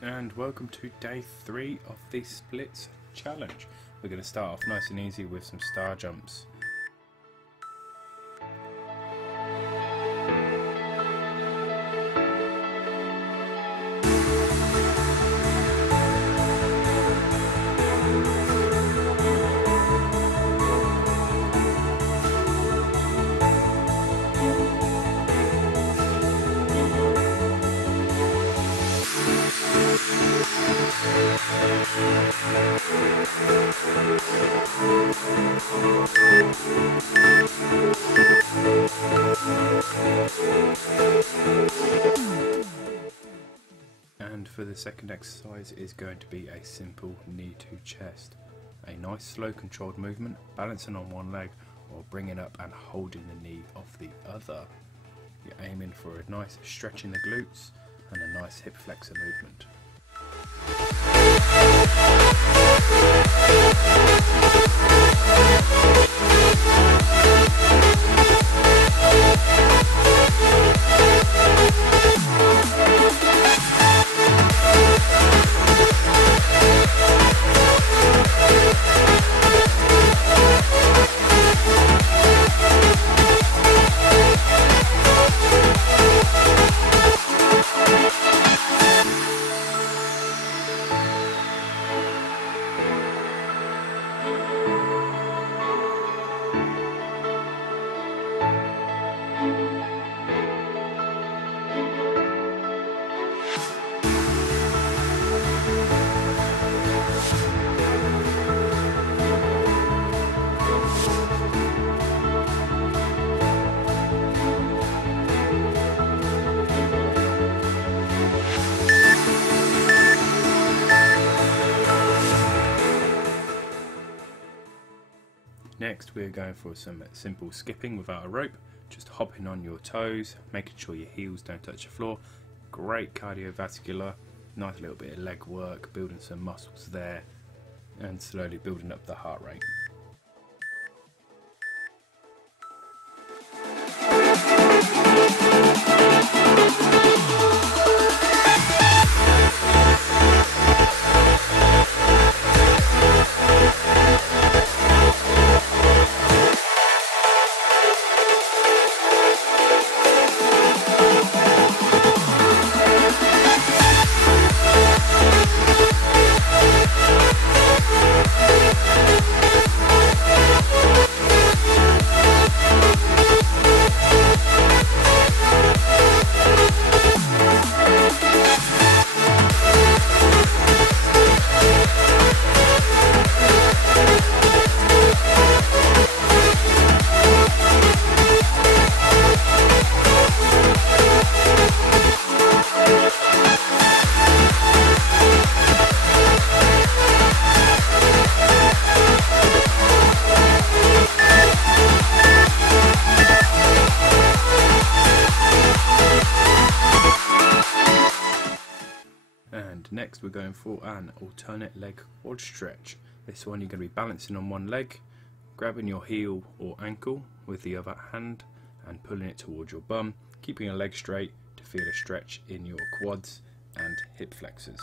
And welcome to day 3 of the splits challenge. We're going to start off nice and easy with some star jumps. And for the second exercise is going to be a simple knee to chest. A nice slow controlled movement, balancing on one leg or bringing up and holding the knee off the other. You're aiming for a nice stretch in the glutes and a nice hip flexor movement. Next we're going for some simple skipping without a rope, just hopping on your toes, making sure your heels don't touch the floor. Great cardiovascular, nice little bit of leg work, building some muscles there and slowly building up the heart rate. Next we're going for an alternate leg quad stretch. This one you're going to be balancing on one leg, grabbing your heel or ankle with the other hand and pulling it towards your bum, keeping your leg straight to feel a stretch in your quads and hip flexors.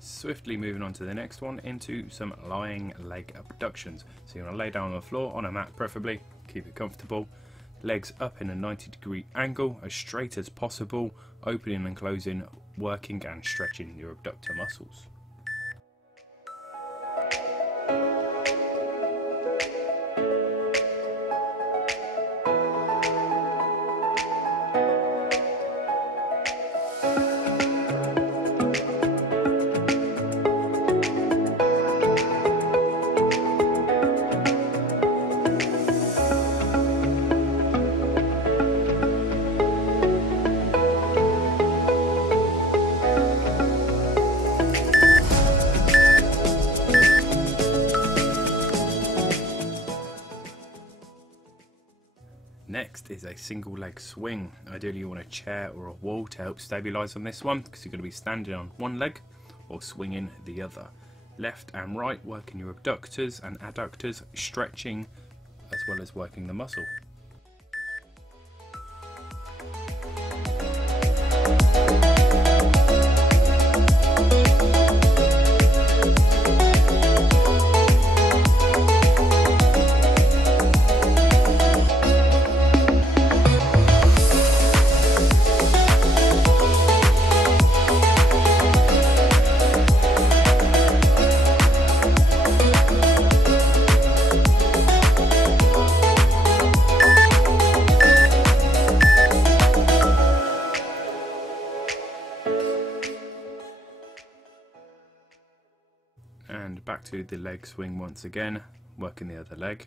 Swiftly moving on to the next one into some lying leg abductions. So you want to lay down on the floor on a mat preferably, keep it comfortable. Legs up in a 90-degree angle, as straight as possible, opening and closing, working and stretching your abductor muscles. Next is a single leg swing. Ideally you want a chair or a wall to help stabilise on this one, because you're going to be standing on one leg or swinging the other. Left and right, working your abductors and adductors, stretching as well as working the muscle. And back to the leg swing once again, working the other leg.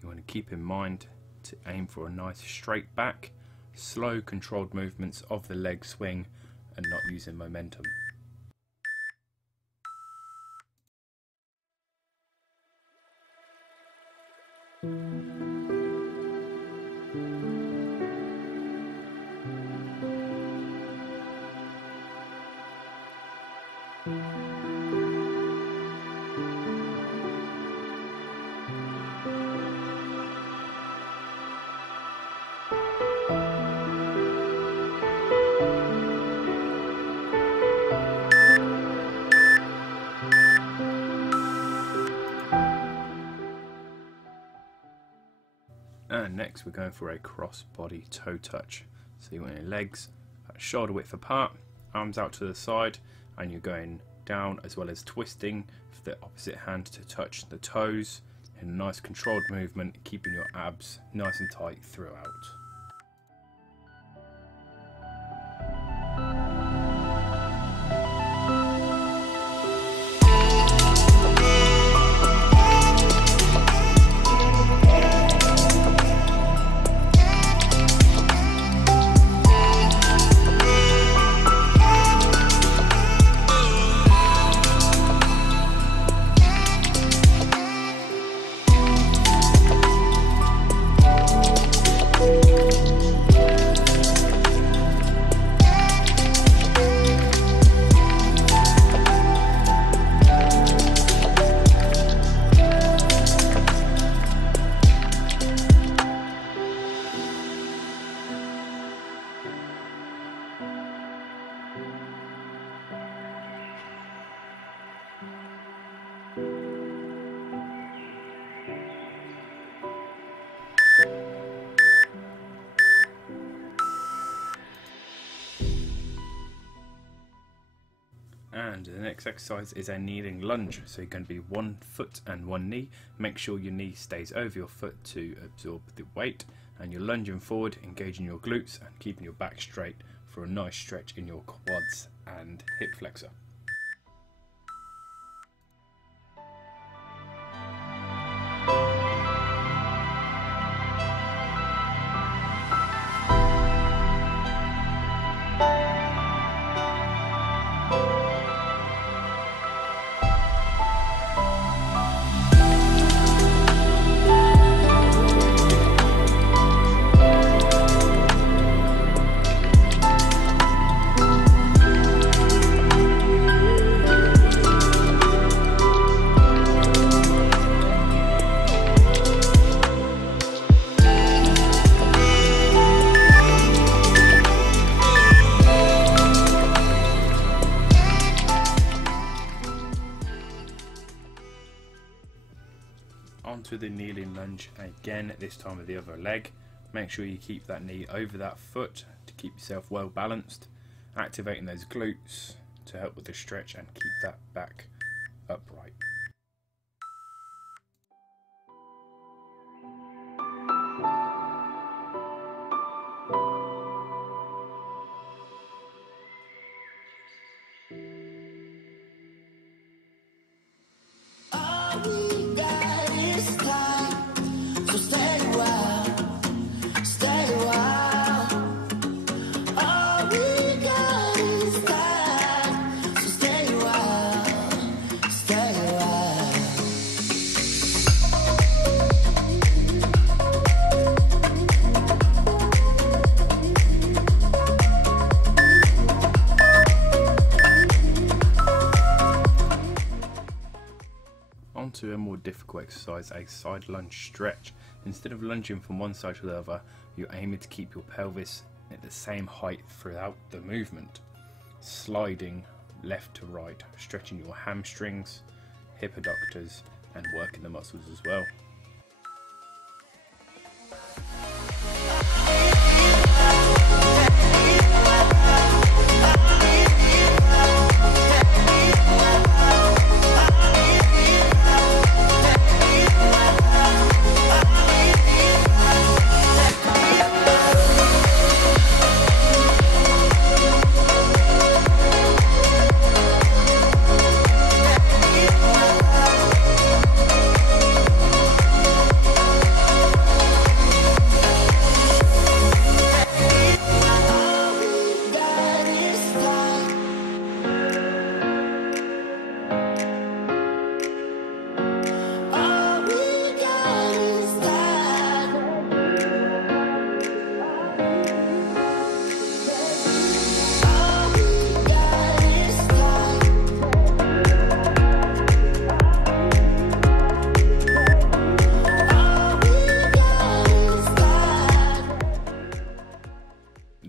You want to keep in mind to aim for a nice straight back, slow controlled movements of the leg swing and not using momentum. And next we're going for a cross body toe touch. So you want your legs shoulder width apart, arms out to the side, and you're going down as well as twisting for the opposite hand to touch the toes in a nice controlled movement, keeping your abs nice and tight throughout. And the next exercise is a kneeling lunge. So you're going to be 1 foot and 1 knee. Make sure your knee stays over your foot to absorb the weight. And you're lunging forward, engaging your glutes and keeping your back straight for a nice stretch in your quads and hip flexor. Onto the kneeling lunge again, this time with the other leg, Make sure you keep that knee over that foot to keep yourself well balanced, activating those glutes to help with the stretch and keep that back upright. To a more difficult exercise, a side lunge stretch. Instead of lunging from one side to the other, you're aiming to keep your pelvis at the same height throughout the movement, sliding left to right, stretching your hamstrings, hip adductors and working the muscles as well.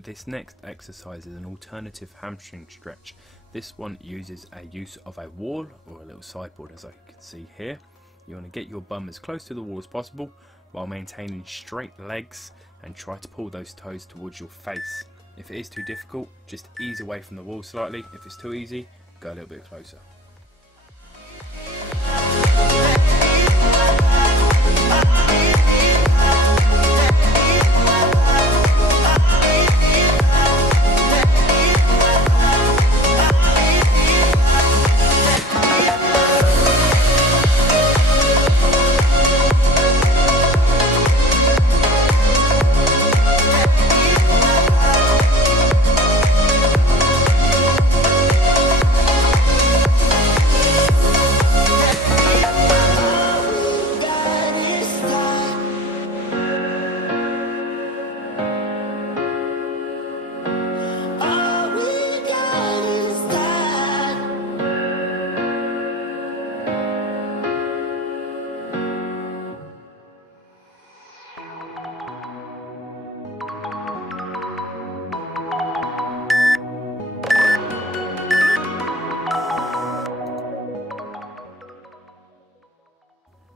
This next exercise is an alternative hamstring stretch. This one uses a use of a wall or a little sideboard, as I can see here. You want to get your bum as close to the wall as possible while maintaining straight legs and try to pull those toes towards your face. If it is too difficult, just ease away from the wall slightly. If it's too easy, go a little bit closer.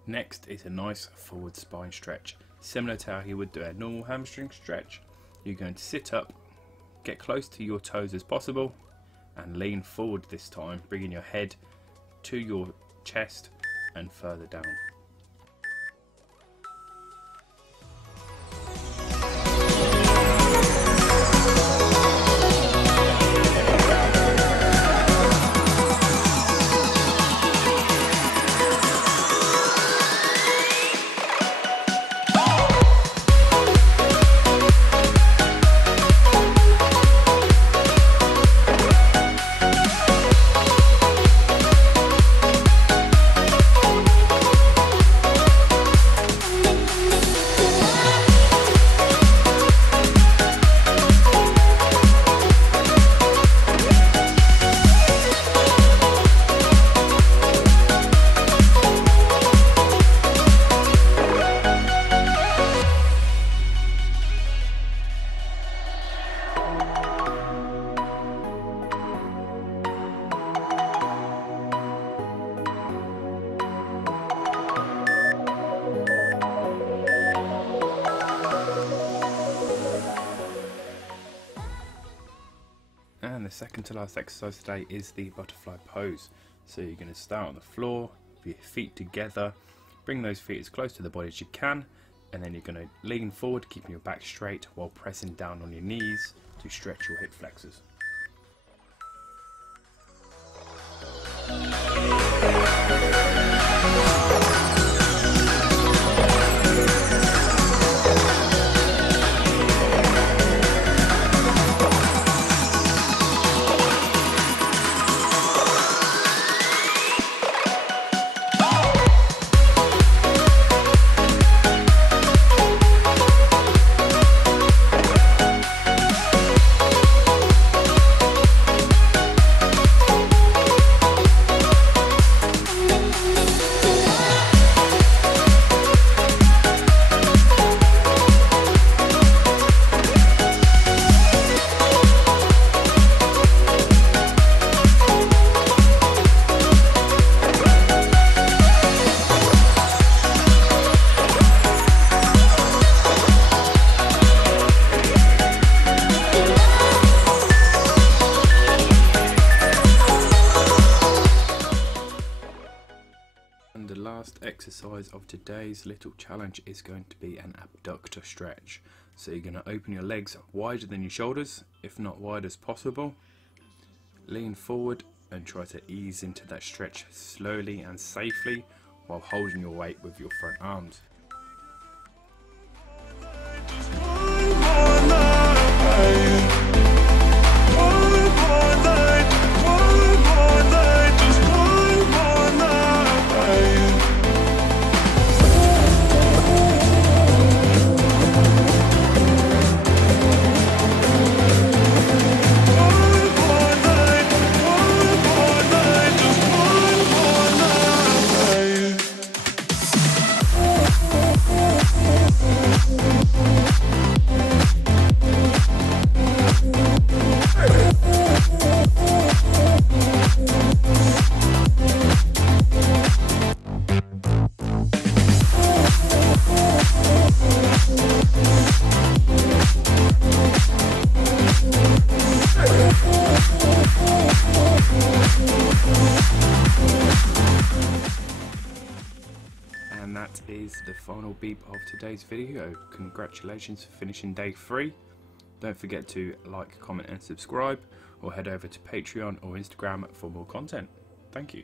Next is a nice forward spine stretch. Similar to how you would do a normal hamstring stretch, you're going to sit up, get close to your toes as possible and lean forward this time, bringing your head to your chest and further down. second to last exercise today is the butterfly pose. So you're going to start on the floor with your feet together, bring those feet as close to the body as you can, and then you're going to lean forward, keeping your back straight while pressing down on your knees to stretch your hip flexors. And the last exercise of today's little challenge is going to be an abductor stretch. So you're going to open your legs wider than your shoulders, if not wide as possible. Lean forward and try to ease into that stretch slowly and safely while holding your weight with your front arms. And that is the final beep of today's video. Congratulations for finishing day 3. Don't forget to like, comment and subscribe, or head over to Patreon or Instagram for more content. Thank you.